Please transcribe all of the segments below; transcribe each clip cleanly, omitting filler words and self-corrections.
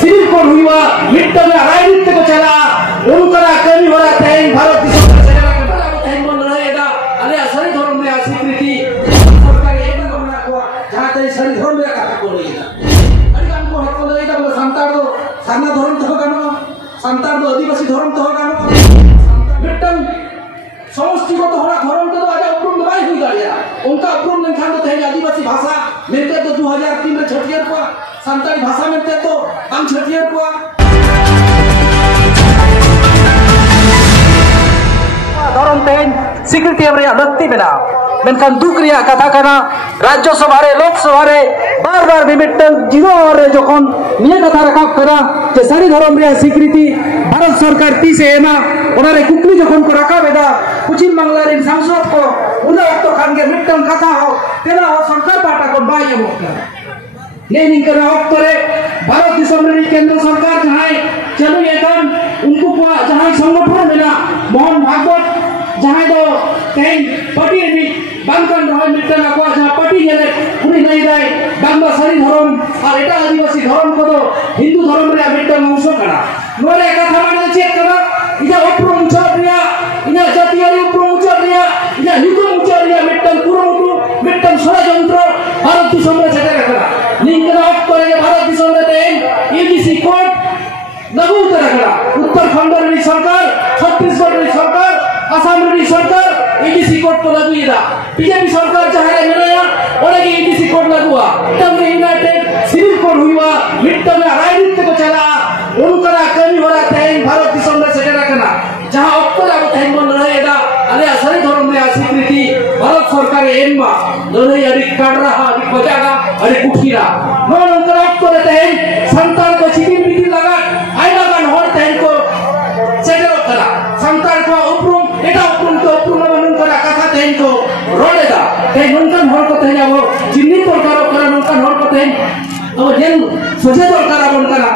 civil code हुआ मिट्टो में राजनीति को चला उनका कमी हो रहा था भारत की सरकार का बन रहेगा अरे असली धर्म में स्वीकृति सरकार एक नमूना को जहां तक सही धर्म में कथा को रहेगा अरे हमको हक को रहेगा बोले संतार दो साना धर्म तो गानो संतार दो आदिवासी धर्म तो गानो मिट्टन समष्टिगत हरा धर्म तो आज उपरुम नहीं हुई गाड़िया उनका उपरुम नहीं खान तो थे आदिवासी भाषा मिलते तो 2003 में छठियर को संताली भाषा मिलते तो हम छठियर को धर्म तेन स्वीकृति लगती बना मेनखान दुख रिया कथा कना राज्यसभा रे लोकसभा रे बार बार मिट्टन जीरो रे जखन निया कथा रखाब करा जे सारी धर्म रिया स्वीकृति भारत सरकार तीसे एमा ओनारे कुकली जखन को रखा बेदा पश्चिम बांग्ला रे सांसद को उना तो खान के मिट्टन कथा हो तेना हो सरकार पाटा को बाय हो नहीं करना अक्तरे भारत दिसम रे केंद्र सरकार जहां चलो एकान उनको को जहां संगठन मिला मोहन भागवत जहां दो तेन पार्टी में बांकन रह मिट्टन को जहां पार्टी गेले उनी नहीं जाए बांग्ला सारी धर्म और एटा आदिवासी धर्म को तो हिंदू धर्म रे मिट्टन अंश करा नोरे कथा माने चेक करा इजा उपरुम चरिया इना जातीय उपरुम चरिया इना हिंदू चरिया मिट्टन पुरमुटु मिट्टन षडयंत्र भारत दिसम रे सेटा करा लिंकन ऑफ करे भारत दिसम रे तेन यूजीसी कोड लागू करा उत्तराखंड रे सरकार छत्तीसगढ़ रे सरकार असम रे सरकार यूजीसी कोड को लागू इदा बीजेपी सरकार चाहे मिलाया ओरे की यूजीसी कोड लागुआ तब यूनाइटेड सिविल कोड हुआ मिट्टो में राजनीति को चला उनका कमी हो रहा था भारत दिसम रे सेटा करना जहां अक्तरा को थे बन रहेगा अरे असली धर्म में स्वीकृति भारत सरकार एनमा दोनों अरे काट रहा अरे बजागा अरे कुठीरा नोन उनका अक्तरे थे संतान को चिकिन बिकिन लगा आई लगा नोर थे को सेटा करा संतान को उपरुम एटा उपरुम तो उपरुम उनका कथा थे को रोलेगा थे उनका नोर को थे वो जिन्नी प्रकार करा उनका नोर को थे अब जेन सोचे दरकार बन करा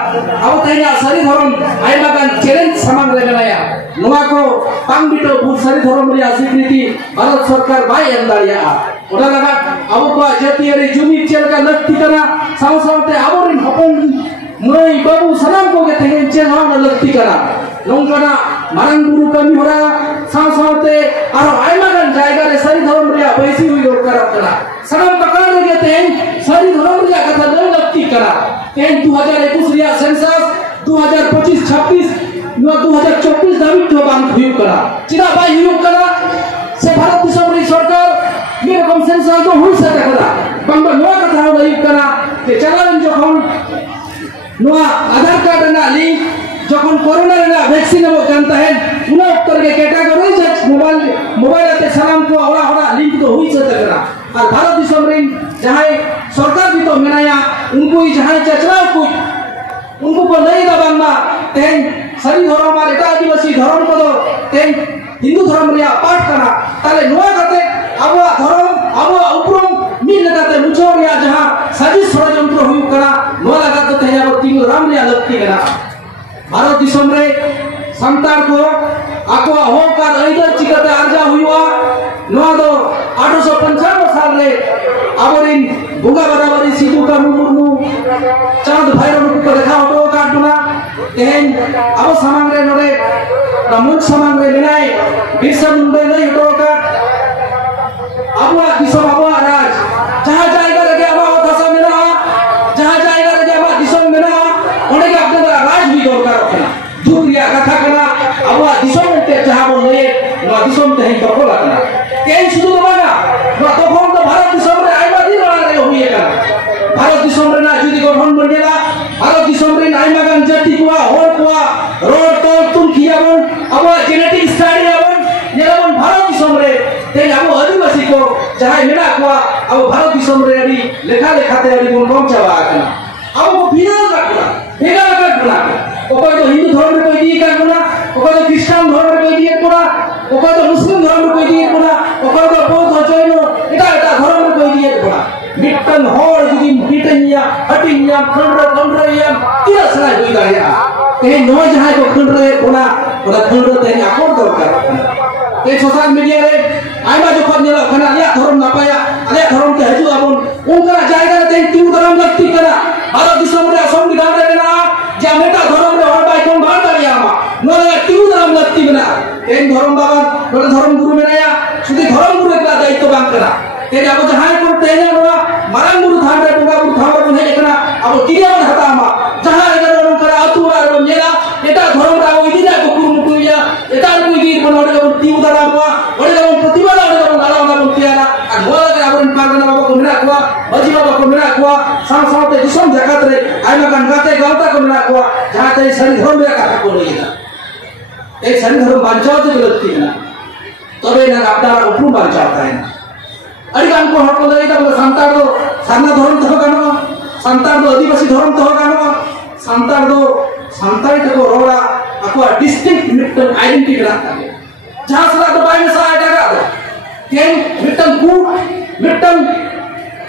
अब तैया सारी धर्म आई बागान चैलेंज समान रे बनाया नुआ को पांगबिटो बहुत सारी धर्म रे स्वीकृति भारत सरकार बाय अंदारिया ओदा लगा अब को जातीय रे जुमी चेल का लगती करा साव सावते आबोरिन हपन मई बाबू सलाम को के थेन चेल हा लगती करा नोंकना मारंग गुरु कमी होरा साव सावते और आई बागान जायगा रे सारी धर्म रे बैसी हुई दरकार करा सलाम पकड़ लगे तेन सारी धर्म रे कथा लगती करा तेन 2021 रिया सेंसस 2025-26 2024 दाबी तो बांध हुई करा चिदा बाई हुई करा से भारत दिसम रे सरकार ये रकम सेंसस तो हुई सकता करा बांग्ला नोआ कथा हुई करा के चलान जखन नोआ आधार कार्ड ना लिंक जखन कोरोना रे वैक्सीन अब जानता है उना उत्तर के कैटेगरी से मोबाइल ते सलाम को औरा औरा लिंक तो हुई सकता करा और भारत दिसम रे जहां सरकार भी तो मेनाया उनको ही जहां चचरा को उनको को नहीं दबांगा तेन सभी धर्म और एटा आदिवासी धर्म को तेन हिंदू धर्म रे पाठ करा ताले नोआ कते अब धर्म अब उपरम मिल लगाते मुछो रे जहां साजिश षडयंत्र हुई करा नोआ लगाते थे अब तीन राम रे लगती करा भारत दिसम रे संतार को आको होकार ऐदर चिकते आर्जा हुआ नोआ दो 855 साल रे आबोरिन बुगा बराबरी सिद्धू का मुर्मू चांद भैरव को देखा हो काटना तेन अब सामान रे नोरे मुख सामान रे लेनाय बिरसा मुंडे नहीं हो का अबुआ दिसम अबुआ राज जहां जाएगा रे अब दशा में ना जहां जाएगा रे अब दिसम में ना ओने के अपने राज भी दरकार रखना दुनिया कथा करा अबुआ दिसम में जहां बोले नो दिसम ते ही तो लगना केन सुदु दबागा नो तो फोन तो भारत दिसम रे आइबा दिन रे हुई का भारत दिसम रे ना जुदी गठन बनेला भारत दिसम रे नाई मगन जति कुआ होर कुआ रोड तो तुम कियाबन अब जेनेटिक स्टडी आबन येबन भारत दिसम रे ते अब आदिवासी को जहां मेना कुआ अब भारत दिसम रे अभी लेखा लेखाते अभी कोन कम चावा आकना अब वो भेगा काटला ओको तो हिंदू धर्म रे कोई दी काटला ओको तो क्रिश्चियन धर्म रे कोई दी कोना ओको तो मुस्लिम धर्म रे कोई दी कोना ओको तो बौद्ध जैन एटा धर्म रे कोई दी कोना मिट्टन होर जुदी मिटनिया हटिनिया खंडरिया तिरा सलाय होई दाया ते नो जहां को खंडरे कोना ओला खंडरे ते आकोर दरकार ते सोशल मीडिया रे आइमा जो खन नेला खना या धर्म नापाया आले धर्म के हजू आबन उनका जायगा ते तीन धर्म लगती करा भारत दिसम रे संविधान रे ना जे मेटा धर्म रे हर बाई कोन बार दाड़ियामा नोरे तिरु धर्म लत्ती बना तेन धर्म बाबा नोरे धर्म गुरु मेनाया सुधी धर्म गुरु एकला दायित्व बांग करा तेन अब जहां को तेने नोवा मारांग गुरु थान रे बुंगा गुरु थान रे हे एकना अब किरिया मन हतामा जहां एगर ron करा अतु आर मेला एटा धर्म रा ओ इदिना को कुरुमुटुया एटा को इदि बनोडे को तिउ दारावा ओडे को प्रतिभा ओडे को नाला ना बुतियाला आ नोला के आबरन पागना बाबा को मेना को अजी बाबा को मेना को साम सामते दिसम जगत रे आइमा गान गाते गावता को मेना को जहां ते सरी धर्म रे कथा को लइदा ए सरी धर्म बांचाव ते गलती ना तबे ना आपदार उपरु बांचाव ताय ना अड़ी गान को हट को लइदा बोले संतार दो सारना धर्म तो गानो संतार दो आदिवासी धर्म तो गानो संतार दो संताई को रोड़ा आपको डिस्टिंक्ट मिटन आइडेंटिटी रखता है जहां सला तो बाय में सा आटा का केन मिटन कु मिटन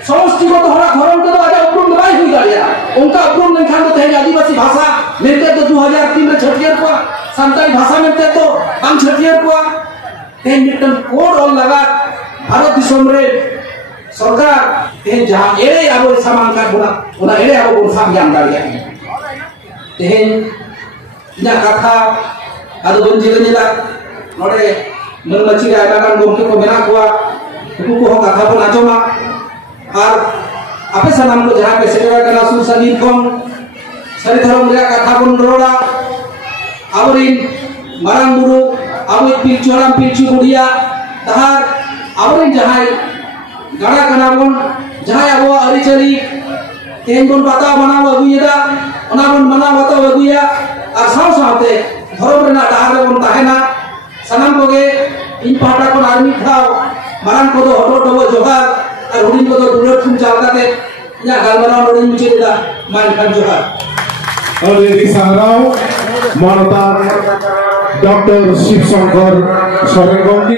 समष्टि को तो हरा धर्म के तो आजा उपरुम दबाई हुई गाड़िया उनका उपरुम नहीं खान तो थे आदिवासी भाषा मिलते तो 2003 में छठियर को संताई भाषा मिलते तो हम छठियर को ते मिटन कोड और लगा भारत दिसम रे सरकार ते जहां एरे आबो सामान का बोला एरे आबो बोल साम ज्ञान गाड़िया तेन इना कथा आदो बंजिला नोडे मनमची रे आइमा गोमके को मेना कोआ उनको को कथा बन आजमा और आपे सनाम को जहां पे सेवा करा सुन संगीत कम सरी धर्म रे कथा बन रोड़ा आवरिन मारांग गुरु आवि पिलचोराम पिलचु गुड़िया तहार आवरिन जहां गाड़ा कना बन जहां आबो अरिचरी तेन बन बाता बनाव अगुयदा ओना बन मना बाता अगुया और साव सावते धर्म रे ना डाहार बन ताहेना सनाम कोगे इन पाटा को आर्मी खाओ मारांग को तो हटो डबो जोहार और हुडिन को तो दुलर थुम चालकाते या गालमरा नोडिन मुचेदा मान खान जोहार और ये संग्राम मानवता डॉक्टर शिव शंकर सोरेन